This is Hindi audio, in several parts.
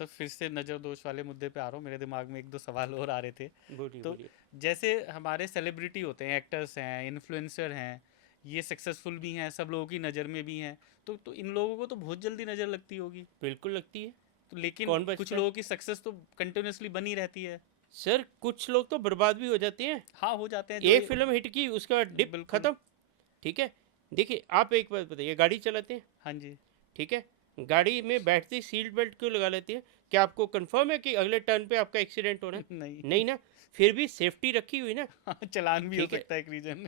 सर फिर से नज़र दोष वाले मुद्दे पे आ रहा हूँ, मेरे दिमाग में एक दो सवाल और आ रहे थे। बोलिए तो बोलिए। जैसे हमारे सेलिब्रिटी होते हैं, एक्टर्स हैं, इन्फ्लुएंसर हैं, ये सक्सेसफुल भी हैं, सब लोगों की नज़र में भी हैं, तो इन लोगों को तो बहुत जल्दी नज़र लगती होगी। बिल्कुल लगती है। तो लेकिन कौन कुछ बचता है? लोगों की सक्सेस तो कंटिन्यूअसली बनी रहती है। सर कुछ लोग तो बर्बाद भी हो जाते हैं। हाँ, हो जाते हैं जो एक फिल्म हिट की, उसका डिप बिल्कुल। खत्म। ठीक है। देखिए आप एक बात बताइए, गाड़ी चलाते हैं, हाँ जी। ठीक है, गाड़ी में बैठते ही सीट बेल्ट क्यों लगा लेती है? क्या आपको कंफर्म है कि अगले टर्न पे आपका एक्सीडेंट होना है? नहीं। नहीं ना। फिर भी सेफ्टी रखी हुई ना। हाँ, चालान भी हो ठीक है, सकता है एक रीजन।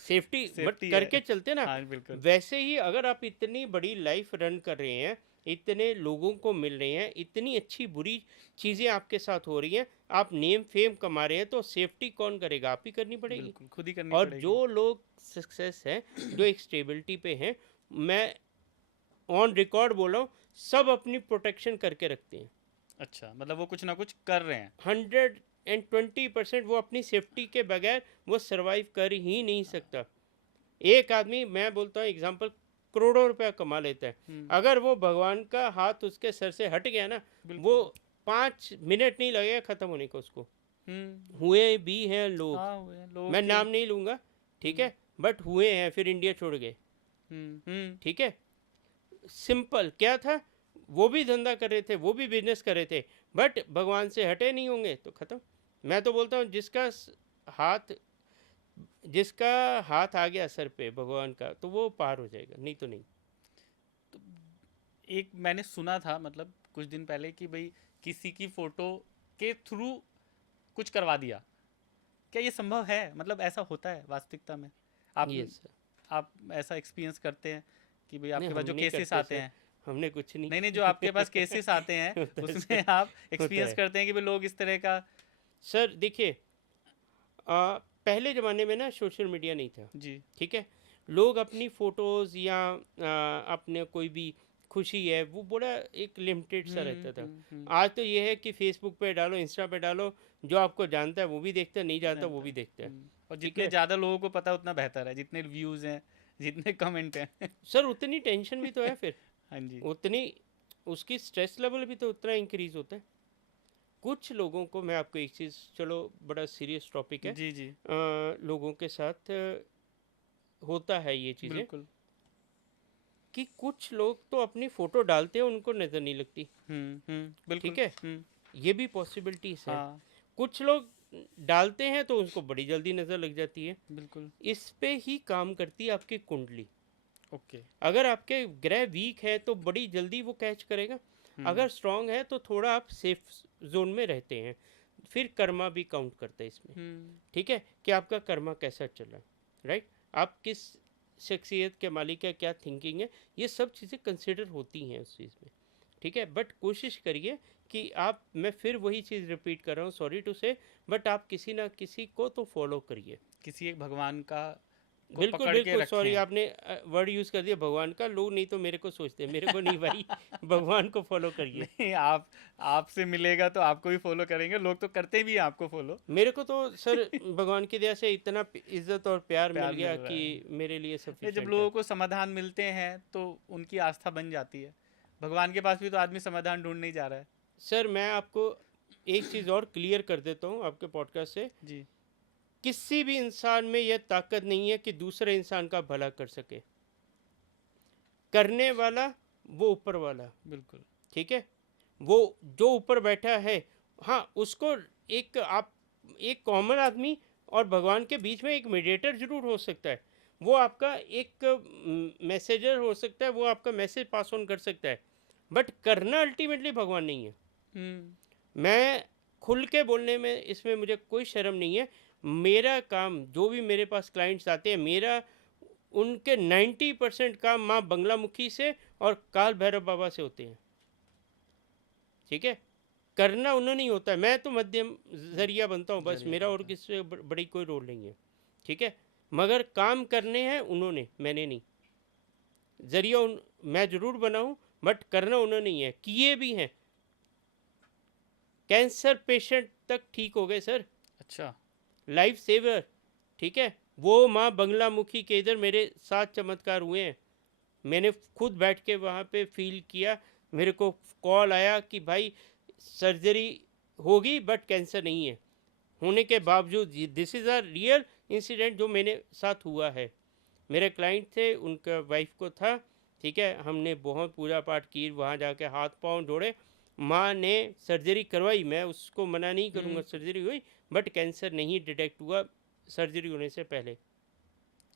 सेफ्टी बट सेफ्टी है। करके चलते ना। हाँ बिल्कुल। वैसे ही अगर आप इतनी बड़ी लाइफ रन कर रहे हैं, इतने लोगों को मिल रहे हैं, इतनी अच्छी बुरी चीज़ें आपके साथ हो रही हैं, आप नेम फेम कमा रहे हैं, तो सेफ्टी कौन करेगा? आप ही करनी पड़ेगी। बिल्कुल खुद ही करनी और पड़ेगी। जो लोग सक्सेस है, जो एक स्टेबिलिटी पे हैं, मैं ऑन रिकॉर्ड बोल रहा हूँ, सब अपनी प्रोटेक्शन करके रखते हैं। अच्छा, मतलब वो कुछ ना कुछ कर रहे हैं। 120% वो अपनी सेफ्टी के बगैर वो सरवाइव कर ही नहीं सकता। एक आदमी, मैं बोलता हूँ एग्जांपल, करोड़ों रुपया कमा लेता है, हम्म। अगर वो भगवान का हाथ उसके सर से हट गया ना, वो बिल्कुल। 5 मिनट नहीं लगेगा ख़त्म होने को उसको। हम्म। हुए भी हैं लोग, हाँ, हुए हैं लोगों मैं के। नाम नहीं लूँगा, ठीक हम्म। है, बट हुए हैं, फिर इंडिया छोड़ गए। हम्म। ठीक है। सिंपल क्या था, वो भी धंधा कर रहे थे, वो भी बिजनेस कर रहे थे, बट भगवान से हटे नहीं होंगे तो ख़त्म। मैं तो बोलता हूँ हाथ जिसका हाथ आ गया सर पे भगवान का, तो वो पार हो जाएगा, नहीं तो नहीं। एक मैंने सुना था, मतलब कुछ दिन पहले, कि भाई किसी की फोटो के थ्रू कुछ करवा दिया। क्या ये संभव है? मतलब ऐसा होता है वास्तविकता में? आप यस सर। आप ऐसा एक्सपीरियंस करते हैं कि भाई नहीं, आपके हम पास जो नहीं केसेस करते आते सर, हैं? हमने कुछ नहीं नहीं नहीं, जो आपके पास किया। केसेस आते हैं होता है उसमें सर, आप होता एक्सपीरियंस है करते हैं कि भाई लोग इस तरह का। सर। देखिए, पहले ज़माने में ना सोशल मीडिया नहीं था। जी। ठीक है। लोग अपनी फ़ोटोज़ या अपने कोई भी खुशी है, वो बड़ा एक लिमिटेड सा रहता था। हम्म। आज तो ये है कि फेसबुक पे डालो, इंस्टा पे डालो, जो आपको जानता है वो भी देखता है, नहीं जानता वो जानता भी है। देखता है। और ठीक जितने है। ज़्यादा लोगों को पता है उतना बेहतर है, जितने व्यूज़ हैं, जितने कमेंट हैं। सर उतनी टेंशन भी तो है फिर, हाँ जी। उतनी उसकी स्ट्रेस लेवल भी तो उतना इंक्रीज होता है। कुछ लोगों को, मैं आपको एक चीज़, चलो बड़ा सीरियस टॉपिक है, जी जी। लोगों के साथ होता है ये चीज़ें, बिल्कुल। कि कुछ लोग तो अपनी फ़ोटो डालते हैं, उनको नज़र नहीं लगती। बिल्कुल। ठीक है। ये भी पॉसिबिलिटीज़ है। हाँ। कुछ लोग डालते हैं तो उनको बड़ी जल्दी नज़र लग जाती है। बिल्कुल। इस पे ही काम करती है आपकी कुंडली। ओके। अगर आपके ग्रह वीक है तो बड़ी जल्दी वो कैच करेगा, हम्म। अगर स्ट्रांग है तो थोड़ा आप सेफ जोन में रहते हैं। फिर कर्मा भी काउंट करता है इसमें। हम्म। ठीक है, कि आपका कर्मा कैसा चल रहा है, राइट, आप किस शख्सियत के मालिक है, क्या थिंकिंग है, ये सब चीज़ें कंसिडर होती हैं उस चीज़ में। ठीक है, बट कोशिश करिए कि आप, मैं फिर वही चीज़ रिपीट कर रहा हूँ, सॉरी टू से, बट आप किसी ना किसी को तो फॉलो करिए। किसी एक भगवान का को बिल्कुल पकड़ के बिल्कुल, सॉरी, रखें। आपने वर्ड यूज़ कर दिया भगवान का, लोग नहीं तो मेरे को सोचते हैं, मेरे को नहीं भाई, भगवान को फॉलो करिए। नहीं, आप आपसे मिलेगा तो आपको भी फॉलो करेंगे, लोग तो करते भी हैं आपको फॉलो। मेरे को तो सर भगवान की दया से इतना इज्जत और प्यार मिल प्यार मिल गया रहा कि है। मेरे लिए नहीं, जब सफिशेंट है। लोगों को समाधान मिलते हैं तो उनकी आस्था बन जाती है। भगवान के पास भी तो आदमी समाधान ढूंढ नहीं जा रहा है। सर मैं आपको एक चीज़ और क्लियर कर देता हूँ आपके पॉडकास्ट से, जी। किसी भी इंसान में यह ताकत नहीं है कि दूसरे इंसान का भला कर सके। करने वाला वो ऊपर वाला। बिल्कुल। ठीक है, वो जो ऊपर बैठा है, हाँ उसको, एक आप, एक कॉमन आदमी और भगवान के बीच में एक मीडिएटर जरूर हो सकता है, वो आपका एक मैसेजर हो सकता है, वो आपका मैसेज पास ऑन कर सकता है, बट करना अल्टीमेटली भगवान नहीं है। हम्म। मैं खुल के बोलने में, इसमें मुझे कोई शर्म नहीं है। मेरा काम, जो भी मेरे पास क्लाइंट्स आते हैं, मेरा उनके 90% काम माँ बंगलामुखी से और काल भैरव बाबा से होते हैं। ठीक है, करना उन्होंने नहीं होता है, मैं तो मध्यम जरिया बनता हूँ, बस जरिए मेरा और बनता है। किसी बड़ी कोई रोल नहीं है। ठीक है, मगर काम करने हैं उन्होंने, मैंने नहीं। जरिया मैं जरूर बना हूँ, बट करना उन्होंने नहीं है, किए भी हैं। कैंसर पेशेंट तक ठीक हो गए सर, अच्छा। Life saver. ठीक है, वो माँ बंगलामुखी के इधर मेरे साथ चमत्कार हुए हैं, मैंने खुद बैठ के वहाँ पे फील किया, मेरे को कॉल आया कि भाई सर्जरी होगी बट कैंसर नहीं है, होने के बावजूद this is a real incident जो मेरे साथ हुआ है। मेरे क्लाइंट थे, उनका वाइफ को था, ठीक है, हमने बहुत पूजा पाठ की, वहाँ जाके हाथ पांव जोड़े, माँ ने सर्जरी करवाई, मैं उसको मना नहीं करूँगा, सर्जरी हुई बट कैंसर नहीं डिटेक्ट हुआ सर्जरी होने से पहले।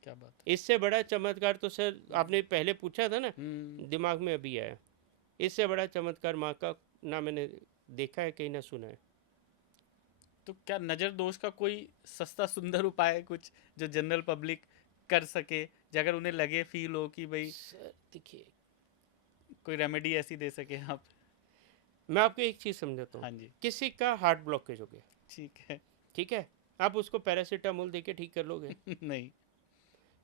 क्या बात है। इससे बड़ा चमत्कार तो सर आपने पहले पूछा था ना, दिमाग में अभी आया, इससे बड़ा चमत्कार माँ का ना मैंने देखा है कहीं ना सुना है। तो क्या नज़र दोष का कोई सस्ता सुंदर उपाय है कुछ जो जनरल पब्लिक कर सके, जो अगर उन्हें लगे फील हो कि भाई सर देखिए, कोई रेमेडी ऐसी दे सके आप? मैं आपको एक चीज़ समझाता हूँ। हाँ जी। किसी का हार्ट ब्लॉकेज हो गया, ठीक है। ठीक है, आप उसको पैरासीटामोल दे के ठीक कर लोगे? नहीं।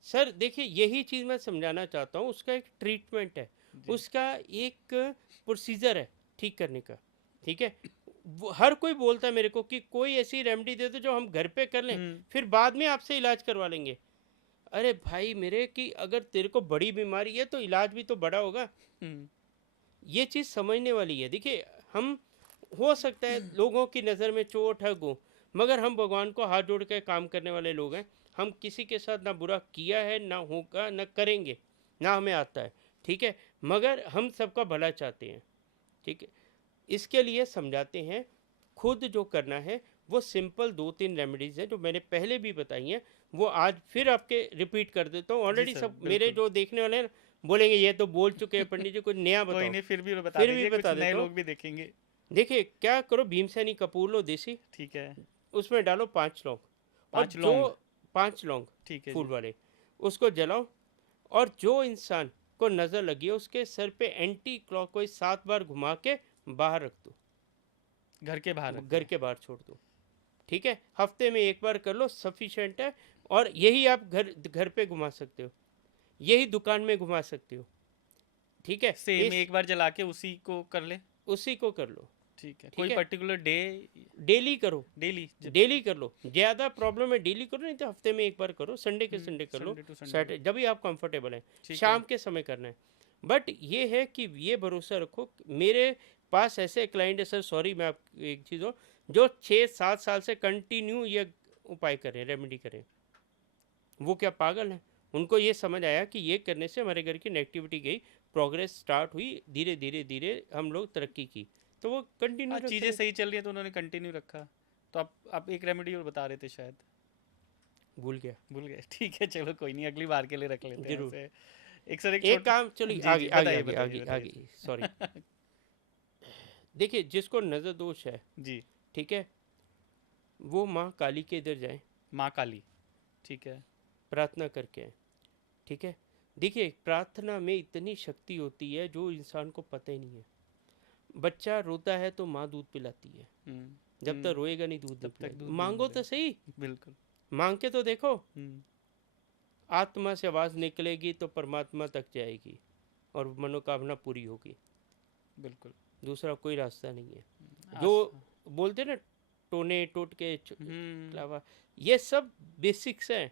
सर देखिए, यही चीज़ मैं समझाना चाहता हूँ, उसका एक ट्रीटमेंट है, जी। उसका एक प्रोसीजर है ठीक करने का, ठीक है। हर कोई बोलता है मेरे को कि कोई ऐसी रेमेडी दे दो जो हम घर पे कर लें, फिर बाद में आपसे इलाज करवा लेंगे। अरे भाई मेरे, कि अगर तेरे को बड़ी बीमारी है तो इलाज भी तो बड़ा होगा। ये चीज़ समझने वाली है। देखिए, हम हो सकता है लोगों की नज़र में चोट है गो, मगर हम भगवान को हाथ जोड़ के काम करने वाले लोग हैं। हम किसी के साथ ना बुरा किया है, ना होगा, ना करेंगे, ना हमें आता है, ठीक है, मगर हम सबका भला चाहते हैं, ठीक है। इसके लिए समझाते हैं, खुद जो करना है वो सिंपल 2-3 रेमेडीज़ हैं जो मैंने पहले भी बताई हैं, वो आज फिर आपके रिपीट कर देता हूँ। जी ऑलरेडी सर, सब मेरे बिल्कुल। जो देखने वाले हैं ना, बोलेंगे ये तो बोल चुके हैं पंडित जी, कुछ नया कोई बताओ। नहीं, फिर भी बता फिर भी दीजिए, कुछ बता नए देता हूँ। लोग भी देखेंगे। देखिए, क्या करो, भीमसेनी कपूर लो देसी, ठीक है। उसमें डालो 5 लौंग, और 5 जो लौंग। 5 लौंग ठीक है फूल जी। वाले, उसको जलाओ, और जो इंसान को नज़र लगी है उसके सर पे एंटी क्लॉकवाइज 7 बार घुमा के बाहर रख दो, घर के बाहर रख घर दो। के बाहर छोड़ दो, ठीक है। हफ्ते में एक बार कर लो, सफिशेंट है। और यही आप घर घर पे घुमा सकते हो, यही दुकान में घुमा सकते हो, ठीक है। सेम इस एक बार जला के उसी को कर ले। उसी को कर लो, ठीक है। कोई ठीक है। Particular day? डेली करो, डेली जब? डेली कर लो, ज़्यादा प्रॉब्लम है डेली करो, नहीं तो हफ्ते में एक बार करो, संडे के संडे कर लो, संडे टू संडे। सैटरडे, जब भी आप कंफर्टेबल हैं, ठीक है। शाम के समय करना है। बट ये है कि ये भरोसा रखो, मेरे पास ऐसे क्लाइंट है सर, सॉरी मैं आप एक चीज़ हो, जो 6-7 साल से कंटिन्यू ये उपाय करें, रेमेडी करें। वो क्या पागल हैं? उनको ये समझ आया कि ये करने से हमारे घर की नेगेटिविटी गई, प्रोग्रेस स्टार्ट हुई, धीरे धीरे धीरे हम लोग तरक्की की, तो वो कंटिन्यू हाँ, रख चीज़ें रहे। सही चल रही है तो उन्होंने कंटिन्यू रखा। तो आप एक रेमेडी और बता रहे थे शायद। भूल गया। भूल गए? ठीक है, चलो कोई नहीं, अगली बार के लिए रख लेते हैं जरूर। उसे। एक सर, एक एक छोटा। काम, चलिए जी आगे जी, आगे बताइए आगे बताइए आगे बताइए आगे, सर। सॉरी। देखिए, जिसको नज़र दोष है, जी। ठीक है, वो माँ काली के इधर जाए, माँ काली। ठीक है। प्रार्थना करके आए, ठीक है। देखिए, प्रार्थना में इतनी शक्ति होती है जो इंसान को पता ही नहीं है। बच्चा रोता है तो माँ दूध पिलाती है, जब तक रोएगा नहीं दूध तब नहीं तक पिलाएगी। दूध नहीं मांगो तो मिलेगा। सही, बिल्कुल। मांग के तो देखो, आत्मा से आवाज़ निकलेगी तो परमात्मा तक जाएगी और मनोकामना पूरी होगी। बिल्कुल। दूसरा कोई रास्ता नहीं है। जो बोलते ना, टोने टोटके अलावा, ये सब बेसिक्स हैं।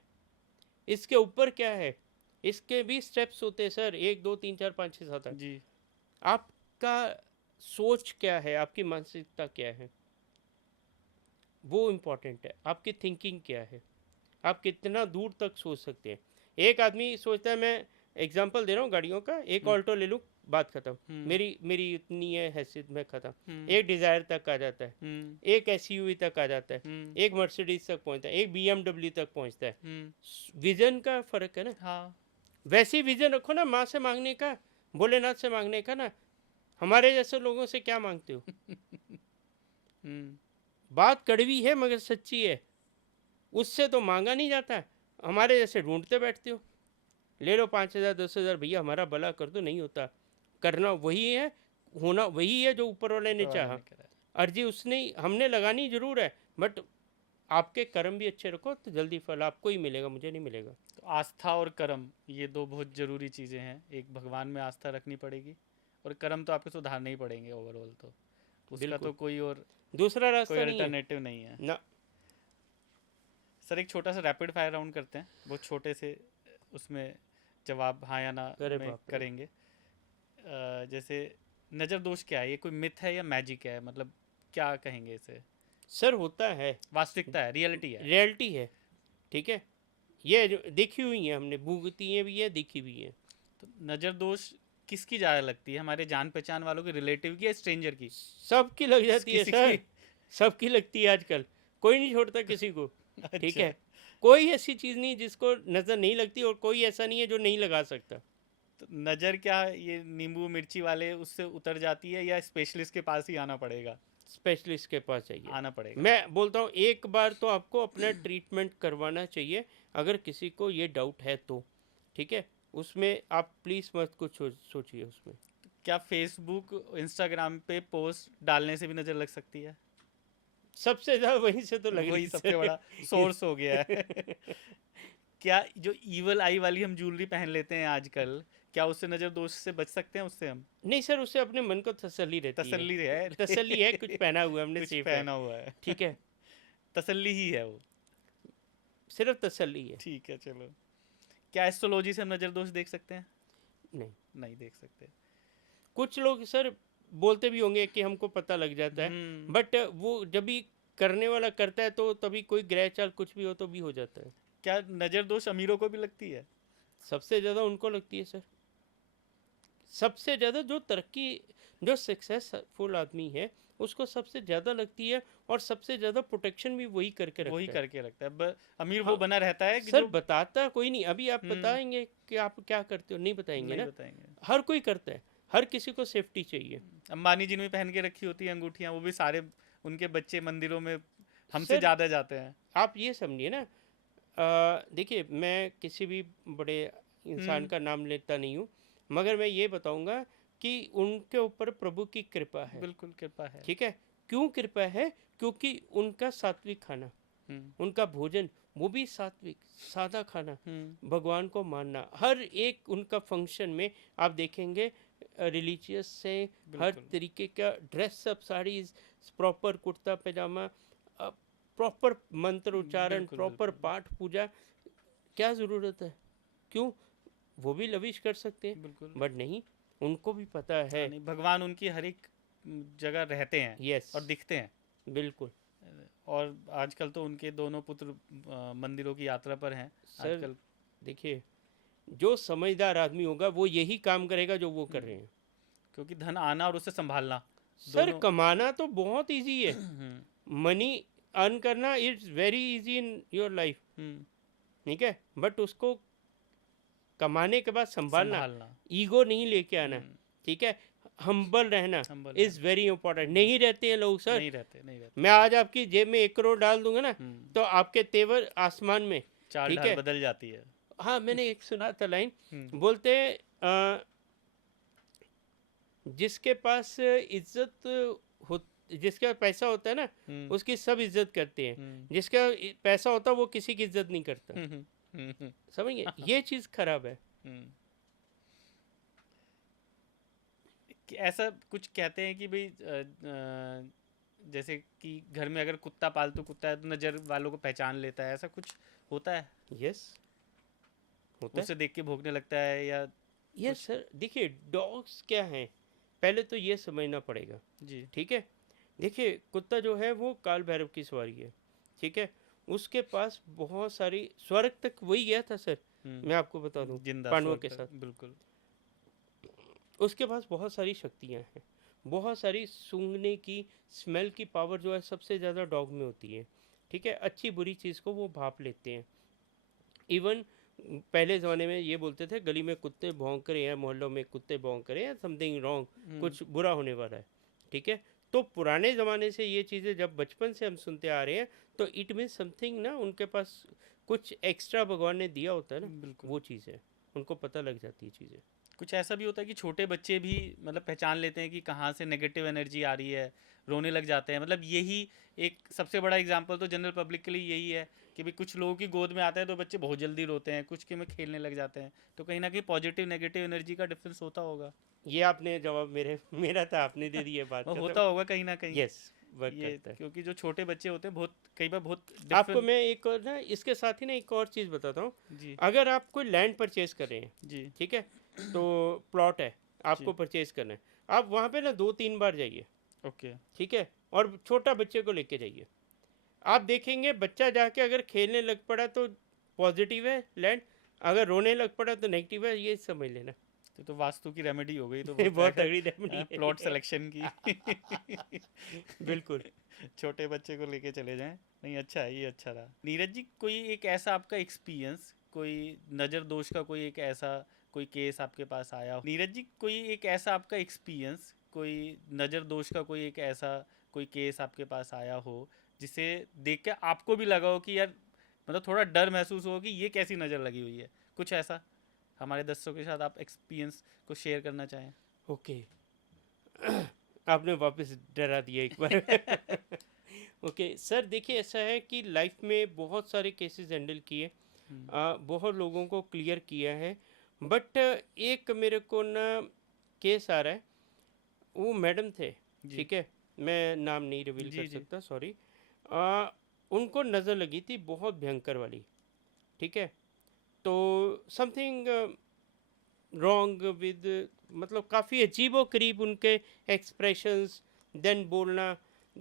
इसके ऊपर क्या है, इसके भी स्टेप्स होते हैं सर, 1 2 3 4 5 6 7 8। जी। आपका सोच क्या है, आपकी मानसिकता क्या है, वो इम्पोर्टेंट है। आपकी थिंकिंग क्या है, आप कितना दूर तक सोच सकते हैं। एक आदमी सोचता है, मैं एग्जांपल दे रहा हूँ गाड़ियों का, एक ऑल्टो ले लूँ, बात खत्म, मेरी मेरी इतनी है हैसियत में खत्म। एक डिज़ायर तक आ जाता है, एक एसयूवी तक आ जाता है, एक मर्सिडीज तक पहुंचता है, एक बीएमडब्ल्यू तक पहुंचता है। विजन का फर्क है ना। हाँ। वैसी विजन रखो ना माँ से मांगने का, भोलेनाथ से मांगने का ना। हमारे जैसे लोगों से क्या मांगते हो? बात कड़वी है मगर सच्ची है, उससे तो मांगा नहीं जाता। हमारे जैसे ढूंढते बैठते हो, ले लो 5,000 10,000, भैया हमारा भला कर दो, नहीं होता। करना वही है, होना वही है जो ऊपर वाले ने चाहा। अर्जी उसने, हमने लगानी जरूर है, बट आपके कर्म भी अच्छे रखो तो जल्दी फल आपको ही मिलेगा, मुझे नहीं मिलेगा। तो आस्था और कर्म, ये दो बहुत ज़रूरी चीज़ें हैं। एक, भगवान में आस्था रखनी पड़ेगी, और कर्म तो आपके सुधारने ही पड़ेंगे ओवरऑल। तो उसका तो कोई और दूसरा कोई रास्ता नहीं है अल्टरनेटिव नहीं है ना। सर, एक छोटा सा रैपिड फायर राउंड करते हैं, बहुत छोटे से, उसमें जवाब हाँ या ना में करेंगे। जैसे नज़र दोष क्या है? ये कोई मिथ है या मैजिक है? मतलब क्या कहेंगे इसे? सर होता है, वास्तविकता है, रियलिटी है। रियलिटी है, ठीक है, ये देखी हुई है हमने, भुगती है भी है, देखी भी है। तो नज़र दोष किसकी ज़्यादा लगती है? हमारे जान पहचान वालों के, रिलेटिव की या स्ट्रेंजर की? सबकी लग जाती है किसी सर, की? सबकी लगती है आजकल, कोई नहीं छोड़ता किसी को, ठीक अच्छा। है, कोई ऐसी चीज़ नहीं जिसको नज़र नहीं लगती, और कोई ऐसा नहीं है जो नहीं लगा सकता। तो नज़र क्या ये नींबू मिर्ची वाले उससे उतर जाती है, या स्पेशलिस्ट के पास ही आना पड़ेगा? स्पेशलिस्ट के पास चाहिए। आना पड़ेगा। मैं बोलता हूँ एक बार तो आपको अपना ट्रीटमेंट करवाना चाहिए, अगर किसी को ये डाउट है तो, ठीक है, उसमें आप प्लीज़ मत कुछ सोचिए उसमें। क्या फेसबुक इंस्टाग्राम पे पोस्ट डालने से भी नज़र लग सकती है? सबसे ज़्यादा वहीं से तो लग रही वही सबसे बड़ा सोर्स हो गया है। क्या जो ईवल आई वाली हम ज्वेलरी पहन लेते हैं आजकल, क्या उससे नज़र दोष से बच सकते हैं उससे हम? नहीं सर, उससे अपने मन को तसल्ली रहती है, तसल्ली है। तसल्ली है, कुछ पहना हुआ है हमने, कुछ सेफ है, पहना हुआ है। ठीक है, तसल्ली ही है वो। सिर्फ तसल्ली है। ठीक है, चलो। क्या एस्ट्रोलॉजी से हम नज़र दोष देख सकते हैं? नहीं, नहीं देख सकते। कुछ लोग सर बोलते भी होंगे कि हमको पता लग जाता है, बट वो जब भी करने वाला करता है तो तभी कोई ग्रह चाल कुछ भी हो तो भी हो जाता है। क्या नज़र दोष अमीरों को भी लगती है? सबसे ज़्यादा उनको लगती है सर, सबसे ज़्यादा जो तरक्की, जो सक्सेसफुल आदमी है उसको सबसे ज़्यादा लगती है, और सबसे ज़्यादा प्रोटेक्शन भी वही करके रखता वही है। करके रखता है। अमीर हाँ, वो बना रहता है कि सर जो बताता कोई नहीं, अभी आप बताएंगे कि आप क्या करते हो, नहीं बताएंगे नहीं ना, बताएंगे। हर कोई करता है, हर किसी को सेफ्टी चाहिए। अंबानी जी ने भी पहन के रखी होती है अंगूठियां, वो भी सारे उनके बच्चे मंदिरों में हमसे सर ज़्यादा जाते हैं। आप ये समझिए ना, देखिए मैं किसी भी बड़े इंसान का नाम लेता नहीं हूँ, मगर मैं ये बताऊंगा कि उनके ऊपर प्रभु की कृपा है, बिल्कुल कृपा है। ठीक है, क्यों कृपा है, क्योंकि उनका सात्विक खाना, उनका भोजन वो भी सात्विक सादा खाना, भगवान को मानना, हर एक उनका फंक्शन में आप देखेंगे रिलीजियस से, हर तरीके का ड्रेसअप, साड़ीज, प्रॉपर कुर्ता पैजामा, प्रॉपर मंत्र उच्चारण, प्रॉपर पाठ पूजा, क्या ज़रूरत है, क्यों, वो भी लविश कर सकते हैं, बट नहीं, उनको भी पता है नहीं, भगवान उनकी हर एक जगह रहते हैं। यस, और दिखते हैं। बिल्कुल। और आजकल तो उनके दोनों पुत्र मंदिरों की यात्रा पर हैं सर देखिए, जो समझदार आदमी होगा वो यही काम करेगा जो वो कर रहे हैं, क्योंकि धन आना और उसे संभालना, सर कमाना तो बहुत इजी है, मनी अर्न करना it's very easy in your life, ठीक है, बट उसको कमाने के बाद संभालना, ईगो नहीं लेके आना, ठीक है, हम्बल रहना इज वेरी इंपॉर्टेंट। नहीं रहते हैं लोग सर, नहीं रहते। मैं आज आपकी जेब में 1 करोड़ डाल दूंगा ना, तो आपके तेवर आसमान में, चाल ठीक ढाल है, बदल जाती है। हाँ, मैंने एक सुना था लाइन, बोलते जिसके पास इज्जत हो, जिसका पैसा होता है ना उसकी सब इज्जत करते हैं, जिसका पैसा होता है वो किसी की इज्जत नहीं करता, समझिए, ये चीज खराब है। ऐसा कुछ कहते हैं कि भाई जैसे कि घर में अगर कुत्ता, पालतू कुत्ता है तो नजर वालों को पहचान लेता है, ऐसा कुछ होता है? यस, होता उसे देख के भौंकने लगता है या? यस सर, देखिए डॉग्स क्या हैं, पहले तो ये समझना पड़ेगा जी, ठीक है, देखिए कुत्ता जो है वो काल भैरव की सवारी है, ठीक है, उसके पास बहुत सारी, स्वर्ग तक वही गया था सर, मैं आपको बता दूं, पांडवों के साथ, बिल्कुल, उसके पास बहुत सारी शक्तियां हैं, बहुत सारी सूंघने की, स्मेल की पावर जो है सबसे ज़्यादा डॉग में होती है, ठीक है, अच्छी बुरी चीज़ को वो भाप लेते हैं। इवन पहले ज़माने में ये बोलते थे गली में कुत्ते भौंक रहे हैं, मोहल्लों में कुत्ते भौंक रहे हैं, समथिंग रॉन्ग, कुछ बुरा होने वाला है, ठीक है, तो पुराने ज़माने से ये चीज़ें जब बचपन से हम सुनते आ रहे हैं तो इट मीन समथिंग ना, उनके पास कुछ एक्स्ट्रा भगवान ने दिया होता है ना, वो चीज़ है, उनको पता लग जाती है चीज़ें। कुछ ऐसा भी होता है कि छोटे बच्चे भी मतलब पहचान लेते हैं कि कहाँ से नेगेटिव एनर्जी आ रही है, रोने लग जाते हैं, मतलब यही एक सबसे बड़ा एग्जांपल तो जनरल पब्लिक के लिए यही है कि भाई कुछ लोगों की गोद में आता है तो बच्चे बहुत जल्दी रोते हैं, कुछ के में खेलने लग जाते हैं, तो कहीं ना कहीं पॉजिटिव नेगेटिव एनर्जी का डिफरेंस होता होगा। ये आपने जवाब मेरा था, आपने दे दिया बात होता होगा कहीं ना कहीं। यस, वर्क करता है, क्योंकि जो छोटे बच्चे होते हैं बहुत कई बार बहुत आपको मैं एक और ना इसके साथ ही ना एक और चीज़ बताता हूँ जी, अगर आप कोई लैंड परचेज कर रहे हैं जी, ठीक है, तो प्लॉट है आपको परचेज करना है, आप वहाँ पे ना 2-3 बार जाइए, ओके। ठीक है? और छोटा बच्चे को लेके जाइए। आप देखेंगे बच्चा जाके अगर खेलने लग पड़ा तो पॉजिटिव है लैंड, अगर रोने लग पड़ा तो नेगेटिव है, ये समझ लेना। तो वास्तु की रेमेडी हो गई तो ये बोलता है बहुत अगर तगड़ी रेमेडी प्लॉट है। सिलेक्शन की बिल्कुल। छोटे बच्चे को लेके चले जाएं। नहीं, अच्छा है, ये अच्छा रहा। नीरज जी, कोई एक ऐसा आपका एक्सपीरियंस, कोई नज़र दोष का कोई एक ऐसा कोई केस आपके पास आया हो? नीरज जी, कोई एक ऐसा आपका एक्सपीरियंस, कोई नज़र दोष का कोई एक ऐसा कोई केस आपके पास आया हो जिसे देख के आपको भी लगा हो कि यार, मतलब थोड़ा डर महसूस हो कि ये कैसी नज़र लगी हुई है, कुछ ऐसा हमारे दर्शकों के साथ आप एक्सपीरियंस को शेयर करना चाहें? ओके। आपने वापस डरा दिया एक बार। ओके सर, देखिए ऐसा है कि लाइफ में बहुत सारे केसेस हैंडल किए, हम्म, बहुत लोगों को क्लियर किया है, बट एक मेरे को ना केस आ रहा है। वो मैडम थे, जी ठीक है, मैं नाम नहीं रिवील कर जी जी। सकता, सॉरी। उनको नज़र लगी थी बहुत भयंकर वाली, ठीक है। तो समथिंग रॉन्ग विद, मतलब काफ़ी अजीबो करीब उनके एक्सप्रेशंस, देन बोलना,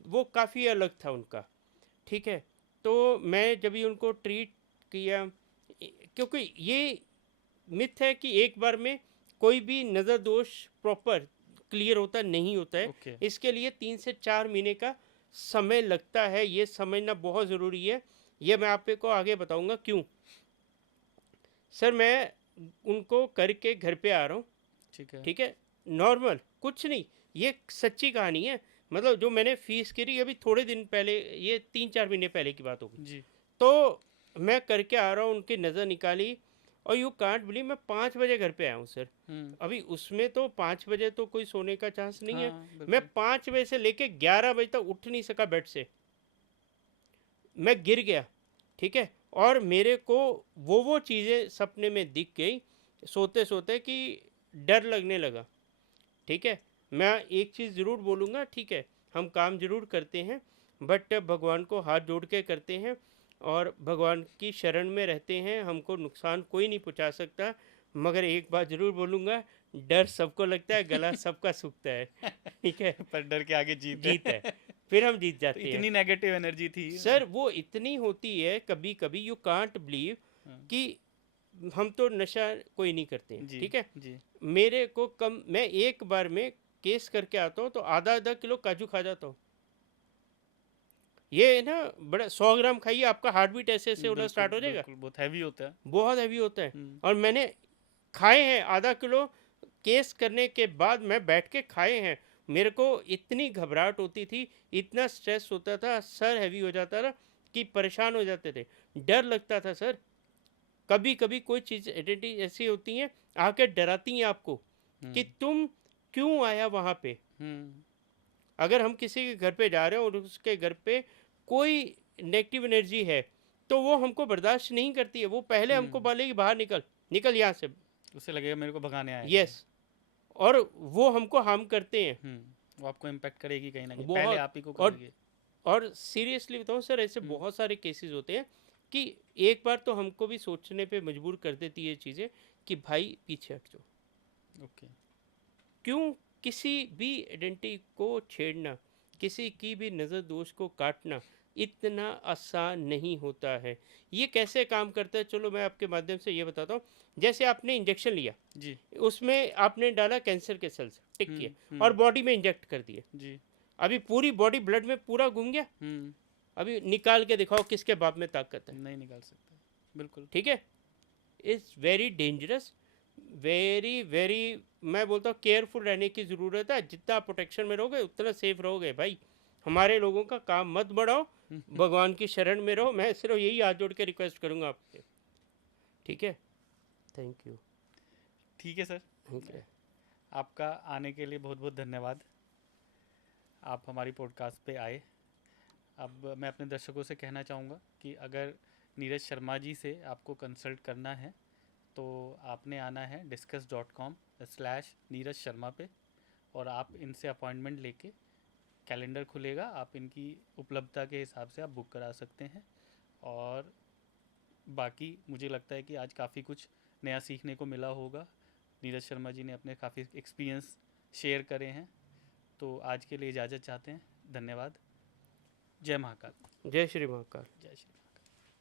वो काफ़ी अलग था उनका, ठीक है। तो मैं जब भी उनको ट्रीट किया, क्योंकि ये मिथ है कि एक बार में कोई भी नज़र दोष प्रॉपर क्लियर होता नहीं होता है। ओके। इसके लिए 3 से 4 महीने का समय लगता है, ये समझना बहुत ज़रूरी है। ये मैं आपको आगे बताऊंगा क्यों। सर मैं उनको करके घर पे आ रहा हूँ, ठीक है। ठीक है, नॉर्मल कुछ नहीं, ये एक सच्ची कहानी है। मतलब जो मैंने फीस करी अभी थोड़े दिन पहले, ये 3-4 महीने पहले की बात होगी। जी। तो मैं करके आ रहा हूँ, उनकी नज़र निकाली, और यू कांट बिलीव मैं 5 बजे घर पे आया हूँ सर। हम्म। अभी उसमें तो 5 बजे तो कोई सोने का चांस नहीं है। हाँ, मैं बिल्कुल। 5 बजे से लेके 11 बजे तक उठ नहीं सका बेड से, मैं गिर गया, ठीक है। और मेरे को वो चीज़ें सपने में दिख गई सोते सोते कि डर लगने लगा, ठीक है। मैं एक चीज़ ज़रूर बोलूँगा, ठीक है, हम काम ज़रूर करते हैं, बट भगवान को हाथ जोड़ के करते हैं और भगवान की शरण में रहते हैं, हमको नुकसान कोई नहीं पहुंचा सकता। मगर एक बात ज़रूर बोलूँगा, डर सबको लगता है, गला सबका सूखता है, ठीक है। पर डर के आगे जीत जीत है, है। फिर हम जीत तो जाते हैं। इतनी नेगेटिव एनर्जी थी। सर वो इतनी होती है कभी कभी, यू कांट बिलीव हाँ, कि हम तो नशा कोई नहीं करते हैं, जी ठीक है। जी। मेरे को कम, मैं एक बार में केस करके आता हूँ तो आधा आधा किलो काजू खा जाता हूँ। ये ना बड़ा 100 ग्राम खाइए, आपका हार्ट बीट ऐसे ऐसे होना बिल्कुल स्टार्ट हो जाएगा, बिल्कुल, बहुत हैवी होता है। बहुत हैवी होता है। हम्म। और मैंने खाए हैं आधा किलो, केस करने के बाद मैं बैठ के खाए हैं। मेरे को इतनी घबराहट होती थी, इतना स्ट्रेस होता था, सर हैवी हो जाता था कि परेशान हो जाते थे, डर लगता था सर। कभी कभी कोई चीज़ आइडेंटिटी ऐसी होती हैं, आके डराती हैं आपको कि हम्म। तुम क्यों आया वहाँ पे। हम्म। अगर हम किसी के घर पे जा रहे हैं और उसके घर पे कोई नेगेटिव एनर्जी है, तो वो हमको बर्दाश्त नहीं करती है, वो पहले हमको हम्म। बोलेगी बाहर निकल, निकल यहाँ से। उससे लगेगा मेरे को भगाने आया है। यस, और वो हमको हार्म करते हैं वो आपको इम्पेक्ट करेगी कहीं ना कहीं, पहले बहुत। आप ही को और करेगी। सीरियसली बताऊँ सर, ऐसे हम्म। बहुत सारे केसेस होते हैं कि एक बार तो हमको भी सोचने पे मजबूर कर देती है ये चीज़ें कि भाई पीछे हट जाओ। ओके। क्यों किसी भी आइडेंटिटी को छेड़ना, किसी की भी नज़र दोष को काटना इतना आसान नहीं होता है। ये कैसे काम करता है, चलो मैं आपके माध्यम से ये बताता हूँ। जैसे आपने इंजेक्शन लिया, जी। उसमें आपने डाला कैंसर के सेल्स, टिक किए और हम्म। बॉडी में इंजेक्ट कर दिए। जी। अभी पूरी बॉडी ब्लड में पूरा घूम गया। हम्म। अभी निकाल के दिखाओ किसके बाप में ताकत है, नहीं निकाल सकते, बिल्कुल। ठीक है। Is very dangerous, very very, मैं बोलता हूँ केयरफुल रहने की ज़रूरत है। जितना प्रोटेक्शन में रहोगे उतना सेफ रहोगे भाई। हमारे लोगों का काम मत बढ़ाओ, भगवान की शरण में रहो। मैं सिर्फ यही हाथ जोड़ के रिक्वेस्ट करूँगा आपसे, ठीक है। Thank you. ठीक है सर। ओके। आपका आने के लिए बहुत बहुत धन्यवाद। आप हमारी पॉडकास्ट पे आए। अब मैं अपने दर्शकों से कहना चाहूँगा कि अगर नीरज शर्मा जी से आपको कंसल्ट करना है तो आपने आना है discuss.com/नीरज शर्मा पे, और आप इनसे अपॉइंटमेंट लेके, कैलेंडर खुलेगा, आप इनकी उपलब्धता के हिसाब से आप बुक करा सकते हैं। और बाकी मुझे लगता है कि आज काफ़ी कुछ नया सीखने को मिला होगा। नीरज शर्मा जी ने अपने काफ़ी एक्सपीरियंस शेयर करे हैं। तो आज के लिए इजाज़त चाहते हैं। धन्यवाद। जय महाकाल। जय श्री महाकाल। जय श्री